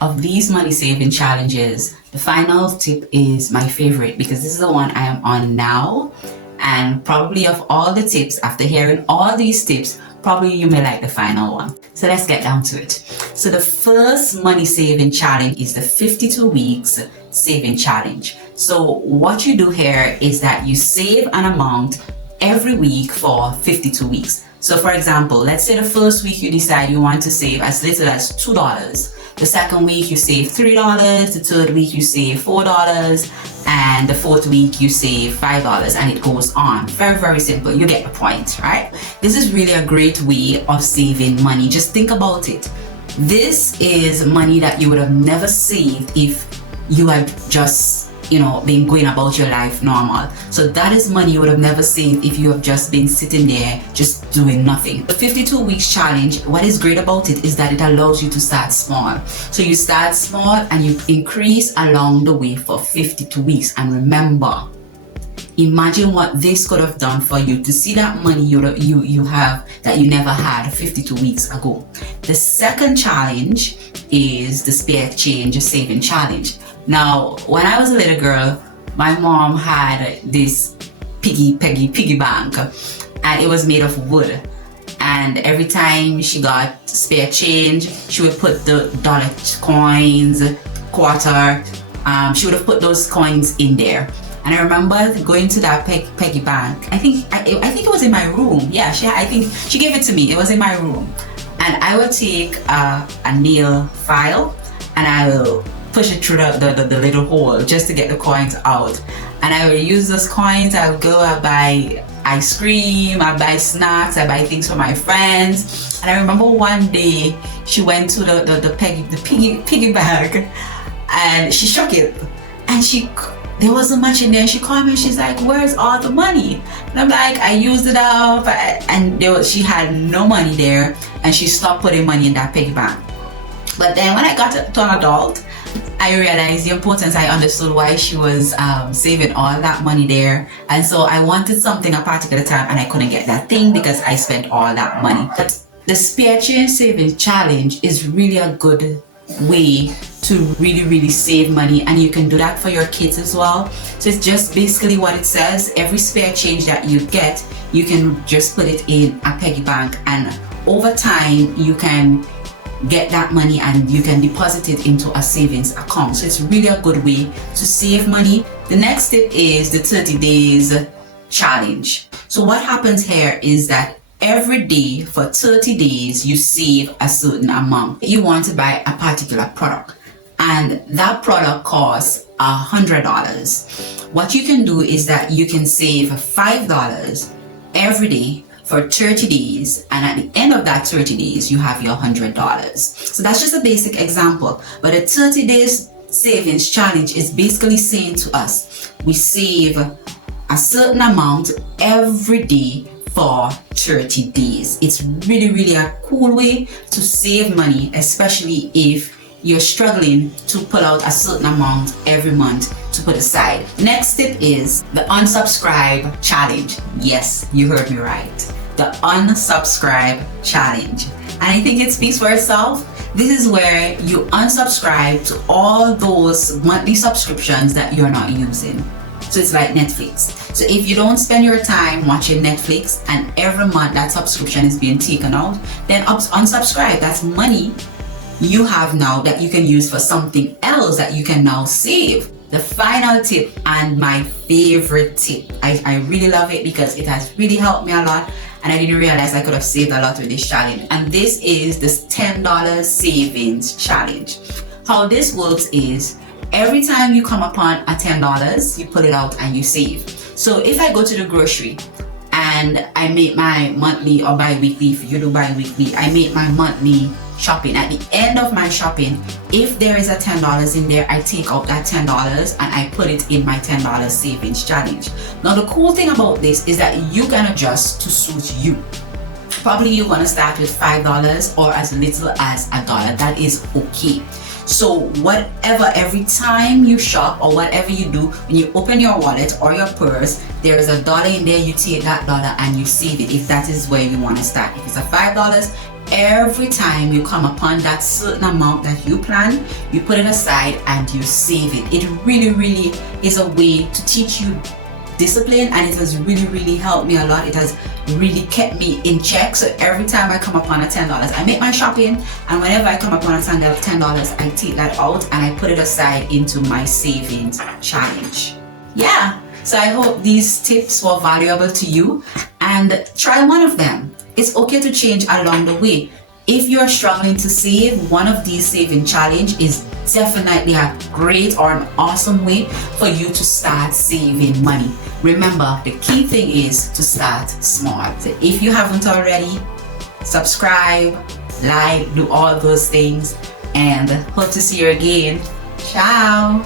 of these money saving challenges, the final tip is my favorite because this is the one I am on now. And probably of all the tips, after hearing all these tips, probably you may like the final one. So let's get down to it. So the first money saving challenge is the 52 weeks saving challenge. So what you do here is that you save an amount every week for 52 weeks. So for example, let's say the first week you decide you want to save as little as $2. The second week you save $3, the third week you save $4, and the fourth week you save $5, and it goes on. Very, very simple. You get the point, right? This is really a great way of saving money. Just think about it. This is money that you would have never saved if you had just been going about your life normal. So that is money you would have never saved if you have just been sitting there just doing nothing. The 52 weeks challenge, what is great about it is that it allows you to start small. So you start small and you increase along the way for 52 weeks. And remember, imagine what this could have done for you to see that money you have that you never had 52 weeks ago. The second challenge is the spare change saving challenge. Now, when I was a little girl, my mom had this piggy bank, and it was made of wood. And every time she got spare change, she would put the dollar coins, quarter. She would have put those coins in there. And I remember going to that piggy bank. I think it was in my room. Yeah, I think she gave it to me. It was in my room. And I would take a nail file and I will push it through the little hole just to get the coins out. And I would use those coins. I would go, I buy ice cream, I buy snacks, I buy things for my friends. And I remember one day she went to the piggy bank and she shook it, and there wasn't much in there. She called me and she's like, "Where's all the money?" And I'm like, "I used it up." And she had no money there, and she stopped putting money in that piggy bank. But then when I got to an adult, I realized the importance. I understood why she was saving all that money there. And so I wanted something a particular time and I couldn't get that thing because I spent all that money. But the spare change saving challenge is really a good way to really save money, and you can do that for your kids as well. So it's just basically what it says. Every spare change that you get, you can just put it in a piggy bank, and over time you can get that money and you can deposit it into a savings account. So it's really a good way to save money. The next tip is the 30 days challenge. So what happens here is that every day for 30 days you save a certain amount. You want to buy a particular product and that product costs $100. What you can do is that you can save $5 every day for 30 days, and at the end of that 30 days you have your $100. So that's just a basic example, but a 30 days savings challenge is basically saying to us, we save a certain amount every day for 30 days. It's really a cool way to save money, especially if you're struggling to pull out a certain amount every month to put aside. Next tip is the unsubscribe challenge. Yes, you heard me right. The unsubscribe challenge. And I think it speaks for itself. This is where you unsubscribe to all those monthly subscriptions that you're not using. So it's like Netflix. So if you don't spend your time watching Netflix and every month that subscription is being taken out, then unsubscribe. That's money you have now that you can use for something else that you can now save. The final tip, and my favorite tip, I really love it because it has really helped me a lot, and I didn't realize I could have saved a lot with this challenge. And this is this $10 savings challenge. How this works is every time you come upon a $10, you pull it out and you save. So if I go to the grocery and I make my monthly or bi-weekly, if you do bi-weekly, I make my monthly shopping. At the end of my shopping, if there is a $10 in there, I take out that $10 and I put it in my $10 savings challenge. Now the cool thing about this is that you can adjust to suit you. Probably you're gonna start with $5 or as little as $1. That is okay. So whatever, every time you shop or whatever you do, when you open your wallet or your purse, there is $1 in there, you take that dollar and you save it if that is where you want to start. If it's a $5, every time you come upon that certain amount that you plan, you put it aside and you save it. It really is a way to teach you discipline, and it has really helped me a lot. It has really kept me in check. So every time I come upon a $10, I make my shopping, and whenever I come upon a $10, I take that out and I put it aside into my savings challenge. Yeah, so I hope these tips were valuable to you, and try one of them. It's okay to change along the way. If you're struggling to save, one of these saving challenge is definitely a great or an awesome way for you to start saving money. Remember, the key thing is to start small. So if you haven't already, subscribe, like, do all those things, and hope to see you again. Ciao!